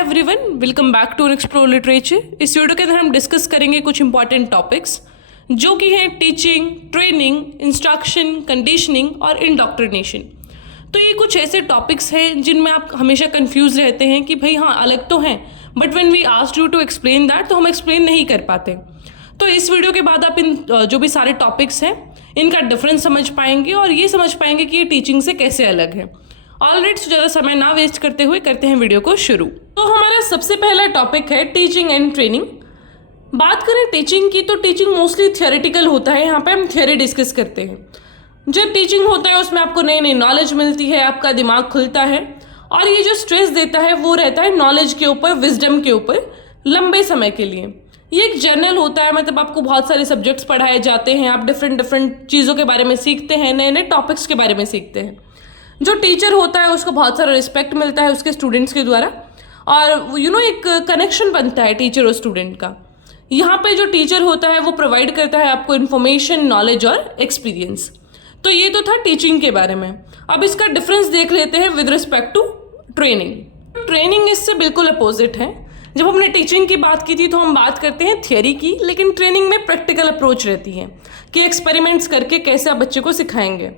Everyone, welcome back to Explore Literature. इस video के अंदर हम डिस्कस करेंगे कुछ इंपॉर्टेंट टॉपिक्स जो कि हैं टीचिंग, ट्रेनिंग, इंस्ट्रक्शन, कंडीशनिंग और इंडॉक्ट्रिनेशन। तो ये कुछ ऐसे टॉपिक्स हैं जिनमें आप हमेशा कंफ्यूज रहते हैं कि भाई हाँ अलग तो हैं, but when we asked you to explain that तो हम एक्सप्लेन नहीं कर पाते। तो इस वीडियो के बाद आप इन जो भी सारे टॉपिक्स हैं इनका डिफरेंस समझ पाएंगे और ये समझ पाएंगे कि ये टीचिंग से कैसे अलग है। ऑलराइट, तो ज़्यादा समय ना वेस्ट करते हुए करते हैं वीडियो को शुरू। तो हमारा सबसे पहला टॉपिक है टीचिंग एंड ट्रेनिंग। बात करें टीचिंग की तो टीचिंग मोस्टली थियोरेटिकल होता है। यहाँ पे हम थियोरी डिस्कस करते हैं। जो टीचिंग होता है उसमें आपको नई नई नॉलेज मिलती है, आपका दिमाग खुलता है और ये जो स्ट्रेस देता है वो रहता है नॉलेज के ऊपर, विजडम के ऊपर लंबे समय के लिए। ये एक जर्नल होता है, मतलब आपको बहुत सारे सब्जेक्ट्स पढ़ाए जाते हैं, आप डिफरेंट चीज़ों के बारे में सीखते हैं, नए नए टॉपिक्स के बारे में सीखते हैं। जो टीचर होता है उसको बहुत सारा रिस्पेक्ट मिलता है उसके स्टूडेंट्स के द्वारा और एक कनेक्शन बनता है टीचर और स्टूडेंट का। यहाँ पे जो टीचर होता है वो प्रोवाइड करता है आपको इन्फॉर्मेशन, नॉलेज और एक्सपीरियंस। तो ये तो था टीचिंग के बारे में। अब इसका डिफरेंस देख लेते हैं with respect to training. Training इससे बिल्कुल अपोजिट है। जब हमने टीचिंग की बात की थी तो हम बात करते हैं थियरी की, लेकिन ट्रेनिंग में प्रैक्टिकल अप्रोच रहती है कि एक्सपेरिमेंट्स करके कैसे आप बच्चे को सिखाएंगे।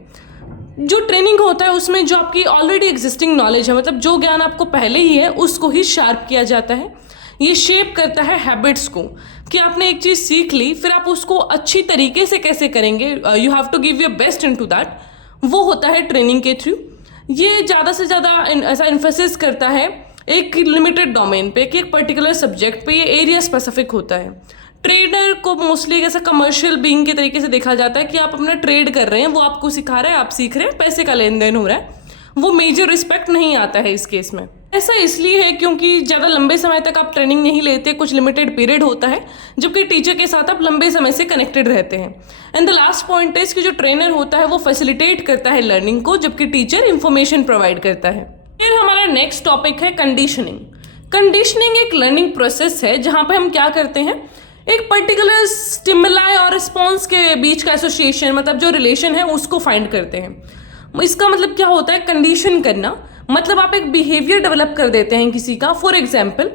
जो ट्रेनिंग होता है उसमें जो आपकी ऑलरेडी एग्जिस्टिंग नॉलेज है, मतलब जो ज्ञान आपको पहले ही है उसको ही शार्प किया जाता है। ये शेप करता है हैबिट्स को कि आपने एक चीज़ सीख ली, फिर आप उसको अच्छी तरीके से कैसे करेंगे, you have to give your best into that. वो होता है ट्रेनिंग के थ्रू। ये ज़्यादा से ज़्यादा ऐसा इन्फोसिस करता है एक लिमिटेड डोमेन पे कि एक पर्टिकुलर सब्जेक्ट पे, ये एरिया स्पेसिफिक होता है। ट्रेडर को मोस्टली ऐसा कमर्शियल बीइंग के तरीके से देखा जाता है कि आप अपना ट्रेड कर रहे हैं, वो आपको सिखा रहा है, आप सीख रहे हैं, पैसे का लेन देन हो रहा है। वो मेजर रिस्पेक्ट नहीं आता है इस केस में। ऐसा इसलिए है क्योंकि ज़्यादा लंबे समय तक आप ट्रेनिंग नहीं लेते, कुछ लिमिटेड पीरियड होता है, जबकि टीचर के साथ आप लंबे समय से कनेक्टेड रहते हैं। And the last point is कि जो ट्रेनर होता है वो फैसिलिटेट करता है लर्निंग को, जबकि टीचर इंफॉर्मेशन प्रोवाइड करता है। फिर हमारा नेक्स्ट टॉपिक है कंडीशनिंग। कंडीशनिंग एक लर्निंग प्रोसेस है जहाँ पे हम क्या करते हैं, एक पर्टिकुलर स्टिमुलाई और रिस्पॉन्स के बीच का एसोसिएशन, मतलब जो रिलेशन है उसको फाइंड करते हैं। इसका मतलब क्या होता है कंडीशन करना, मतलब आप एक बिहेवियर डेवलप कर देते हैं किसी का। फॉर एग्जाम्पल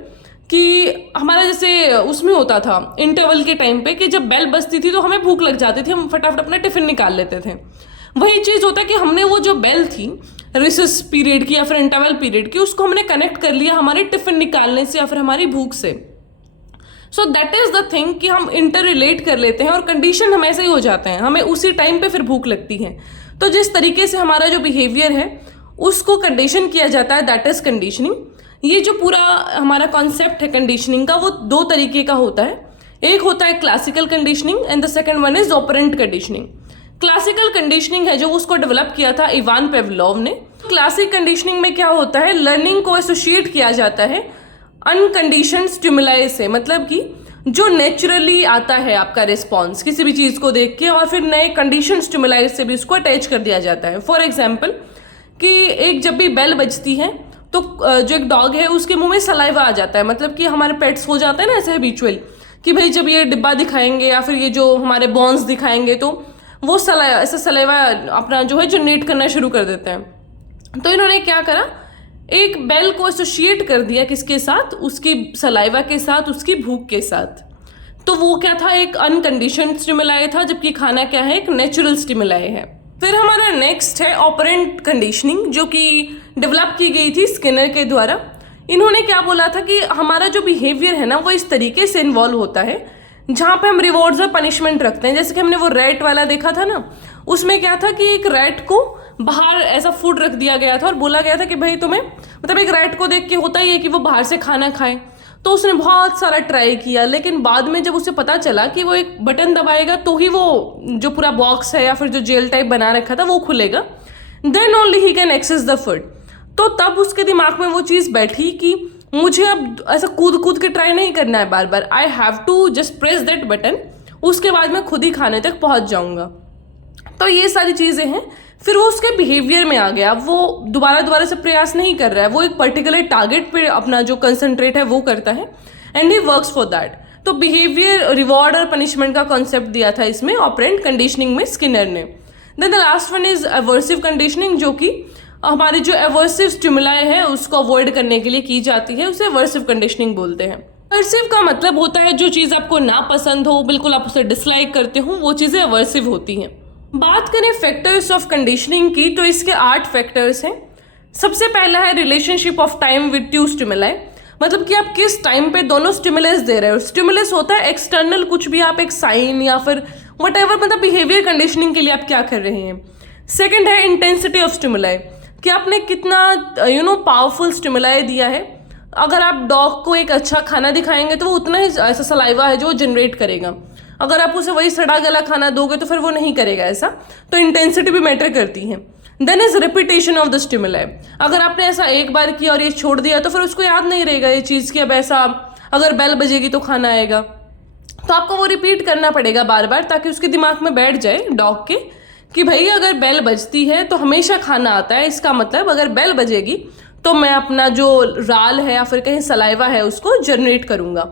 कि हमारा जैसे उसमें होता था इंटरवल के टाइम पे कि जब बेल बजती थी तो हमें भूख लग जाती थी, हम फटाफट अपना टिफिन निकाल लेते थे। वही चीज़ होता है कि हमने वो जो बेल थी रिसेस पीरियड की या फिर इंटरवल पीरियड की, उसको हमने कनेक्ट कर लिया हमारे टिफिन निकालने से या फिर हमारी भूख से। So that is the thing कि हम इंटर रिलेट कर लेते हैं और कंडीशन हम ऐसे ही हो जाते हैं, हमें उसी टाइम पे फिर भूख लगती है। तो जिस तरीके से हमारा जो बिहेवियर है उसको कंडीशन किया जाता है, दैट इज कंडीशनिंग। ये जो पूरा हमारा कॉन्सेप्ट है कंडीशनिंग का वो दो तरीके का होता है। एक होता है classical conditioning and the second one is operant conditioning. Classical conditioning है जो उसको डेवलप किया था इवान पेवलोव ने। क्लासिक कंडीशनिंग में क्या होता है, लर्निंग को एसोसिएट किया जाता है अनकंडीशनड स्टिमुलाई से, मतलब कि जो नेचुरली आता है आपका रिस्पॉन्स किसी भी चीज़ को देख के, और फिर नए कंडीशन स्टिमुलाई से भी उसको अटैच कर दिया जाता है। फॉर एग्जाम्पल कि एक जब भी बेल बजती है तो जो एक डॉग है उसके मुंह में सलाइवा आ जाता है, मतलब कि हमारे पेट्स हो जाते हैं ना ऐसे हैबिचुअल कि भाई जब ये डिब्बा दिखाएंगे या फिर ये जो हमारे बॉन्स दिखाएंगे तो वो ऐसा सलाइवा अपना जो है जनरेट करना शुरू कर देते हैं। तो इन्होंने क्या करा, एक बेल को एसोसिएट कर दिया किसके साथ, उसकी सलाइवा के साथ, उसकी भूख के साथ। तो वो क्या था, एक अनकंडीशनड स्टिमुलाई था, जबकि खाना क्या है, एक नेचुरल स्टिमुलाई है। फिर हमारा नेक्स्ट है ऑपरेंट कंडीशनिंग, जो कि डेवलप की गई थी स्किनर के द्वारा। इन्होंने क्या बोला था कि हमारा जो बिहेवियर है ना वो इस तरीके से इन्वॉल्व होता है जहाँ पे हम रिवॉर्ड्स और पनिशमेंट रखते हैं। जैसे कि हमने वो रैट वाला देखा था ना, उसमें क्या था कि एक रैट को बाहर ऐसा फूड रख दिया गया था और बोला गया था कि भाई तुम्हें, मतलब एक रैट को देख के होता ही है कि वो बाहर से खाना खाए। तो उसने बहुत सारा ट्राई किया, लेकिन बाद में जब उसे पता चला कि वो एक बटन दबाएगा तो ही वो जो पूरा बॉक्स है या फिर जो जेल टाइप बना रखा था वो खुलेगा, then only he can access the food. तो तब उसके दिमाग में वो चीज़ बैठी कि मुझे अब ऐसा कूद कूद के ट्राई नहीं करना है बार बार, I have to just press that button, उसके बाद मैं खुद ही खाने तक पहुंच जाऊंगा। तो ये सारी चीज़ें हैं। फिर वो उसके बिहेवियर में आ गया, वो दोबारा से प्रयास नहीं कर रहा है, वो एक पर्टिकुलर टारगेट पे अपना जो कंसंट्रेट है वो करता है and he works for that. तो बिहेवियर, रिवॉर्ड और पनिशमेंट का कॉन्सेप्ट दिया था इसमें ऑपरेंट कंडीशनिंग में स्किनर ने। Then the last one is aversive conditioning, जो कि हमारी जो एवर्सिव स्टिमुलाई है उसको अवॉइड करने के लिए की जाती है, उसे एवर्सिव कंडीशनिंग बोलते हैं। एवर्सिव का मतलब होता है जो चीज़ आपको ना पसंद हो, बिल्कुल आप उसे डिसलाइक करते हो, वो चीज़ें एवर्सिव होती हैं। बात करें फैक्टर्स ऑफ कंडीशनिंग की तो इसके 8 फैक्टर्स हैं। सबसे पहला है relationship of time with two stimuli, मतलब कि आप किस टाइम पे दोनों स्टिमुलस दे रहे हो। स्टिमुलस होता है एक्सटर्नल कुछ भी, आप एक साइन या फिर वट मतलब बिहेवियर कंडीशनिंग के लिए आप क्या कर रहे हैं। सेकेंड है इंटेंसिटी ऑफ स्टिमुलाई, कि आपने कितना पावरफुल स्टिमुलाई दिया है। अगर आप डॉग को एक अच्छा खाना दिखाएंगे तो वो उतना ही ऐसा सलाइवा है जो जनरेट करेगा। अगर आप उसे वही सड़ा गला खाना दोगे तो फिर वो नहीं करेगा ऐसा, तो इंटेंसिटी भी मैटर करती है। Then is repetition of the stimuli, अगर आपने ऐसा एक बार किया और ये छोड़ दिया तो फिर उसको याद नहीं रहेगा ये चीज़ कि अब ऐसा अगर बेल बजेगी तो खाना आएगा, तो आपको वो रिपीट करना पड़ेगा बार बार ताकि उसके दिमाग में बैठ जाए डॉग के कि भाई अगर बेल बजती है तो हमेशा खाना आता है, इसका मतलब अगर बेल बजेगी तो मैं अपना जो राल है या फिर कहीं सलाइवा है उसको जनरेट करूँगा।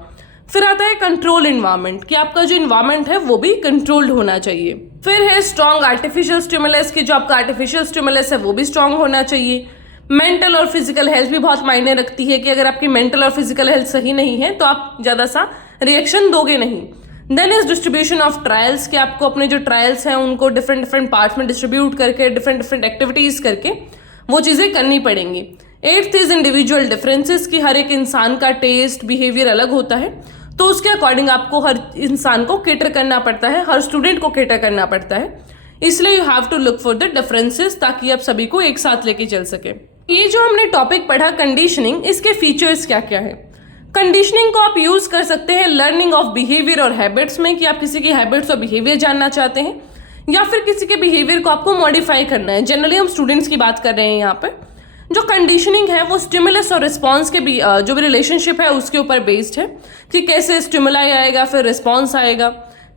फिर आता है कंट्रोल इन्वायरमेंट, कि आपका जो इन्वायरमेंट है वो भी कंट्रोल्ड होना चाहिए। फिर है स्ट्रॉन्ग आर्टिफिशियल स्टिमुलस, कि जो आपका आर्टिफिशियल स्टिमुलस है वो भी स्ट्रॉन्ग होना चाहिए। मेंटल और फिजिकल हेल्थ भी बहुत मायने रखती है, कि अगर आपकी मेंटल और फिजिकल हेल्थ सही नहीं है तो आप ज़्यादा सा रिएक्शन दोगे नहीं। Then is distribution of trials, कि आपको अपने जो ट्रायल्स हैं उनको डिफरेंट पार्ट्स में डिस्ट्रीब्यूट करके डिफरेंट एक्टिविटीज़ करके वो चीज़ें करनी पड़ेंगी। 8th इज इंडिविजुअल डिफरेंसेस, कि हर एक इंसान का टेस्ट बिहेवियर अलग होता है, तो उसके अकॉर्डिंग आपको हर इंसान को केटर करना पड़ता है, हर स्टूडेंट को केटर करना पड़ता है। इसलिए you have to look for the differences ताकि आप सभी को एक साथ लेके चल सके। ये जो हमने टॉपिक पढ़ा कंडीशनिंग, इसके फीचर्स क्या क्या है। कंडीशनिंग को आप यूज कर सकते हैं लर्निंग ऑफ बिहेवियर और हैबिट्स में, कि आप किसी की हैबिट्स और बिहेवियर जानना चाहते हैं या फिर किसी के बिहेवियर को आपको मॉडिफाई करना है। जनरली हम स्टूडेंट्स की बात कर रहे हैं यहाँ पे। जो कंडीशनिंग है वो स्टिमुलस और रिस्पॉन्स के भी जो भी रिलेशनशिप है उसके ऊपर बेस्ड है, कि कैसे स्टिमुलाई आएगा फिर रिस्पॉन्स आएगा।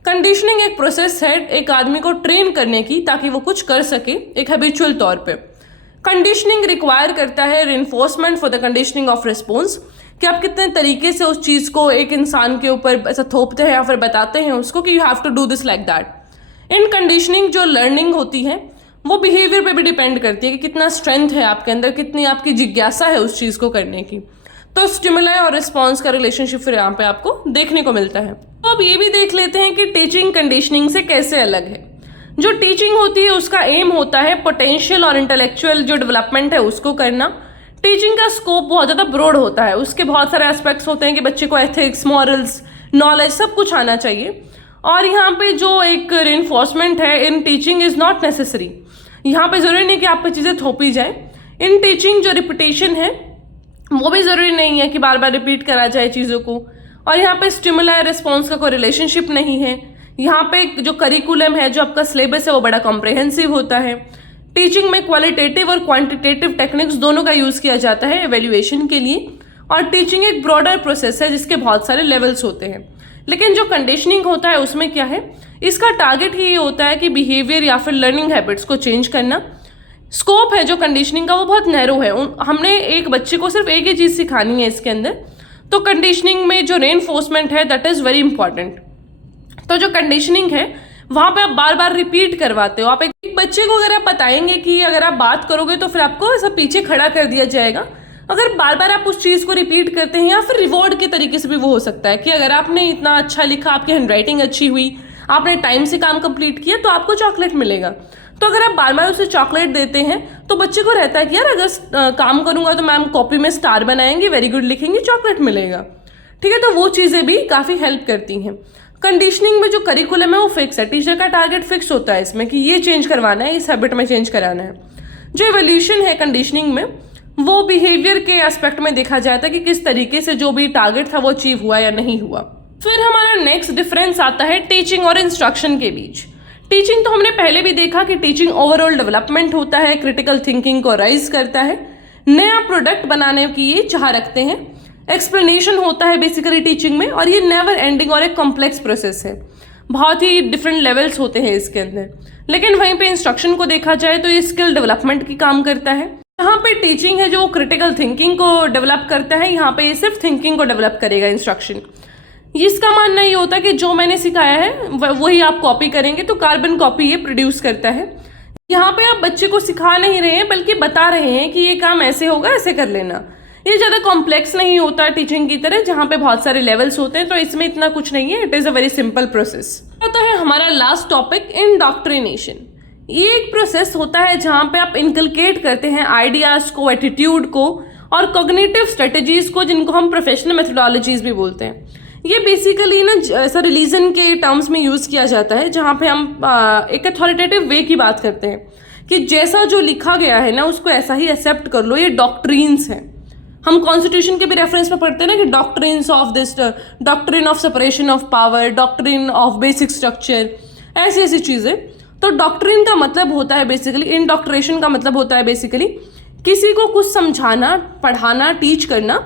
कंडीशनिंग एक प्रोसेस है एक आदमी को ट्रेन करने की ताकि वो कुछ कर सके एक हैबिचुअल तौर पे। कंडीशनिंग रिक्वायर करता है reinforcement for the conditioning of response, कि आप कितने तरीके से उस चीज़ को एक इंसान के ऊपर ऐसा थोपते हैं या फिर बताते हैं उसको कि you have to do this like that. In conditioning जो लर्निंग होती है वो बिहेवियर पे भी डिपेंड करती है कि कितना स्ट्रेंथ है आपके अंदर, कितनी आपकी जिज्ञासा है उस चीज़ को करने की। तो स्टिमुलाई और रिस्पॉन्स का रिलेशनशिप फिर यहाँ पे आपको देखने को मिलता है। तो अब ये भी देख लेते हैं कि टीचिंग कंडीशनिंग से कैसे अलग है। जो टीचिंग होती है उसका एम होता है पोटेंशियल और इंटेलेक्चुअल जो डेवलपमेंट है उसको करना। टीचिंग का स्कोप बहुत ज़्यादा ब्रॉड होता है, उसके बहुत सारे एस्पेक्ट्स होते हैं कि बच्चे को एथिक्स, मॉरल्स, नॉलेज सब कुछ आना चाहिए। और यहाँ पे जो एक रिइंफोर्समेंट है in teaching is not necessary, यहाँ पे ज़रूरी नहीं कि आप पे चीज़ें थोपी जाए। इन टीचिंग जो रिपीटेशन है वो भी ज़रूरी नहीं है कि बार बार रिपीट करा जाए चीज़ों को। और यहाँ पे स्टिमुलाई रिस्पॉन्स का कोई रिलेशनशिप नहीं है। यहाँ पे जो करिकुलम है, जो आपका सिलेबस है वो बड़ा कॉम्प्रिहेंसिव होता है। टीचिंग में क्वालिटेटिव और क्वांटिटेटिव टेक्निक्स दोनों का यूज़ किया जाता है एवेल्युएशन के लिए। और टीचिंग एक ब्रॉडर प्रोसेस है जिसके बहुत सारे लेवल्स होते हैं। लेकिन जो कंडीशनिंग होता है उसमें क्या है, इसका टारगेट ही ये होता है कि बिहेवियर या फिर लर्निंग हैबिट्स को चेंज करना। स्कोप है जो कंडीशनिंग का वो बहुत नैरो है, हमने एक बच्चे को सिर्फ एक ही चीज़ सिखानी है इसके अंदर। तो कंडीशनिंग में जो रेनफोर्समेंट है दैट इज़ वेरी इंपॉर्टेंट। तो जो कंडीशनिंग है वहाँ पे आप बार बार रिपीट करवाते हो। आप एक बच्चे को अगर आप बताएंगे कि अगर आप बात करोगे तो फिर आपको ऐसा पीछे खड़ा कर दिया जाएगा। अगर बार बार आप उस चीज़ को रिपीट करते हैं, या फिर रिवॉर्ड के तरीके से भी वो हो सकता है कि अगर आपने इतना अच्छा लिखा, आपकी हैंडराइटिंग अच्छी हुई, आपने टाइम से काम कंप्लीट किया तो आपको चॉकलेट मिलेगा। तो अगर आप बार बार उसे चॉकलेट देते हैं तो बच्चे को रहता है कि यार अगर काम करूंगा तो मैम कॉपी में स्टार बनाएंगे, वेरी गुड लिखेंगे, चॉकलेट मिलेगा। ठीक है, तो वो चीज़ें भी काफ़ी हेल्प करती हैं। कंडीशनिंग में जो करिकुलम है वो फिक्स है, टीचर का टारगेट फिक्स होता है इसमें कि ये चेंज करवाना है, इस हैबिट में चेंज कराना है। जो इवोल्यूशन है कंडीशनिंग में वो बिहेवियर के एस्पेक्ट में देखा जाता है कि किस तरीके से जो भी टारगेट था वो अचीव हुआ या नहीं हुआ। फिर हमारा नेक्स्ट डिफरेंस आता है टीचिंग और इंस्ट्रक्शन के बीच। टीचिंग तो हमने पहले भी देखा कि टीचिंग ओवरऑल डेवलपमेंट होता है, क्रिटिकल थिंकिंग को राइज करता है, नया प्रोडक्ट बनाने की ये चाह रखते हैं। एक्सप्लेनेशन होता है बेसिकली टीचिंग में, और ये नेवर एंडिंग और एक कॉम्प्लेक्स प्रोसेस है, बहुत ही डिफरेंट लेवल्स होते हैं इसके अंदर। लेकिन वहीं पे इंस्ट्रक्शन को देखा जाए तो ये स्किल डेवलपमेंट की काम करता है। यहाँ पे टीचिंग है जो क्रिटिकल थिंकिंग को डेवलप करता है, यहाँ पे ये सिर्फ थिंकिंग को डेवलप करेगा इंस्ट्रक्शन। इसका मानना ये होता है कि जो मैंने सिखाया है वही आप कॉपी करेंगे, तो कार्बन कॉपी ये प्रोड्यूस करता है। यहाँ पे आप बच्चे को सिखा नहीं रहे हैं बल्कि बता रहे हैं कि ये काम ऐसे होगा, ऐसे कर लेना। ये ज़्यादा कॉम्प्लेक्स नहीं होता टीचिंग की तरह, जहाँ पे बहुत सारे लेवल्स होते हैं, तो इसमें इतना कुछ नहीं है। It is a very simple process. तो है हमारा लास्ट टॉपिक, इंडॉक्ट्रिनेशन। ये एक प्रोसेस होता है जहाँ पे आप इनकलकेट करते हैं आइडियाज़ को, एटीट्यूड को और कॉग्निटिव स्ट्रेटजीज को, जिनको हम प्रोफेशनल मेथोडोलॉजीज भी बोलते हैं। ये बेसिकली ना ऐसा रिलीजन के टर्म्स में यूज़ किया जाता है, जहाँ पे हम एक अथॉरिटेटिव वे की बात करते हैं कि जैसा जो लिखा गया है ना उसको ऐसा ही एक्सेप्ट कर लो। ये डॉक्ट्रीन्स हैं। हम कॉन्स्टिट्यूशन के भी रेफरेंस में पढ़ते हैं ना कि doctrines of this, doctrine of separation of power, doctrine of basic structure, ऐसी ऐसी चीज़ें। तो डॉक्ट्रिन का मतलब होता है बेसिकली, इंडॉक्ट्रेशन का मतलब होता है बेसिकली किसी को कुछ समझाना, पढ़ाना, टीच करना,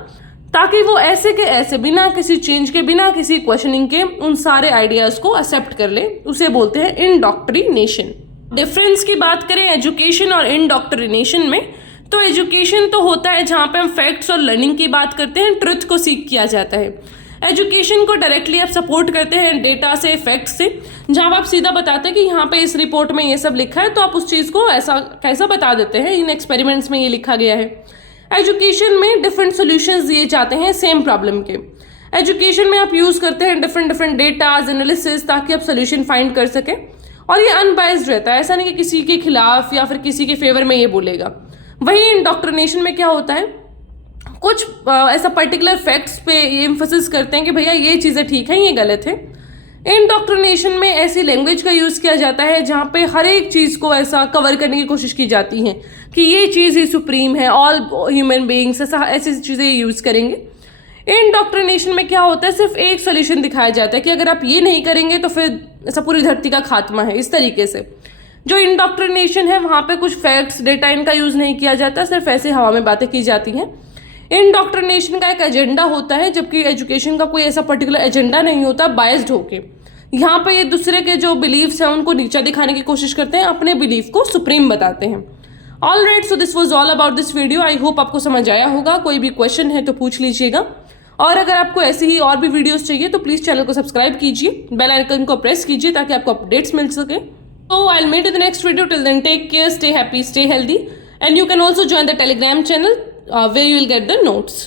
ताकि वो ऐसे के ऐसे बिना किसी चेंज के, बिना किसी क्वेश्चनिंग के उन सारे आइडियाज़ को एक्सेप्ट कर ले। उसे बोलते हैं इंडॉक्ट्रिनेशन। डिफरेंस की बात करें एजुकेशन और इंडॉक्ट्रिनेशन में, तो एजुकेशन तो होता है जहाँ पे हम फैक्ट्स और लर्निंग की बात करते हैं, ट्रुथ को सीख किया जाता है। एजुकेशन को डायरेक्टली आप सपोर्ट करते हैं डेटा से, फैक्ट्स से, जहाँ आप सीधा बताते हैं कि यहाँ पे इस रिपोर्ट में ये सब लिखा है, तो आप उस चीज़ को ऐसा कैसा बता देते हैं, इन एक्सपेरिमेंट्स में ये लिखा गया है। एजुकेशन में डिफरेंट सॉल्यूशंस दिए जाते हैं सेम प्रॉब्लम के। एजुकेशन में आप यूज़ करते हैं डिफरेंट डेटाज, एनालिसिस, ताकि आप सोल्यूशन फाइंड कर सकें। और ये अनबायस्ड रहता है, ऐसा नहीं कि किसी के खिलाफ या फिर किसी के फेवर में ये बोलेगा। वहीं इंडॉक्ट्रिनेशन में क्या होता है, कुछ ऐसा पर्टिकुलर फैक्ट्स पे ये एम्फसिस करते हैं कि भैया ये चीज़ें ठीक हैं, ये गलत है। इंडॉक्ट्रिनेशन में ऐसी लैंग्वेज का यूज़ किया जाता है जहाँ पे हर एक चीज़ को ऐसा कवर करने की कोशिश की जाती है कि ये चीज़ ही सुप्रीम है, ऑल ह्यूमन बीइंग्स, ऐसा ऐसी चीज़ें यूज़ करेंगे। इंडॉक्ट्रिनेशन में क्या होता है, सिर्फ एक सोल्यूशन दिखाया जाता है कि अगर आप ये नहीं करेंगे तो फिर ऐसा पूरी धरती का खात्मा है, इस तरीके से। जो इंडॉक्ट्रिनेशन है वहाँ पे कुछ फैक्ट्स, डेटा इनका यूज़ नहीं किया जाता, सिर्फ ऐसे हवा में बातें की जाती हैं। इंडॉक्ट्रिनेशन का एक एजेंडा होता है, जबकि एजुकेशन का कोई ऐसा पर्टिकुलर एजेंडा नहीं होता, बायस्ड होके। यहाँ पे ये दूसरे के जो बिलीव्स हैं उनको नीचा दिखाने की कोशिश करते हैं, अपने बिलीफ को सुप्रीम बताते हैं। All right, so this was all about this video. I hope आपको समझ आया होगा। कोई भी क्वेश्चन है तो पूछ लीजिएगा, और अगर आपको ऐसी ही और भी वीडियोस चाहिए तो प्लीज़ चैनल को सब्सक्राइब कीजिए, बेल आइकन को प्रेस कीजिए ताकि आपको अपडेट्स मिल सके। So I'll meet you in the next video. Till then, take care, stay happy, stay healthy, and you can also join the Telegram channel where you will get the notes.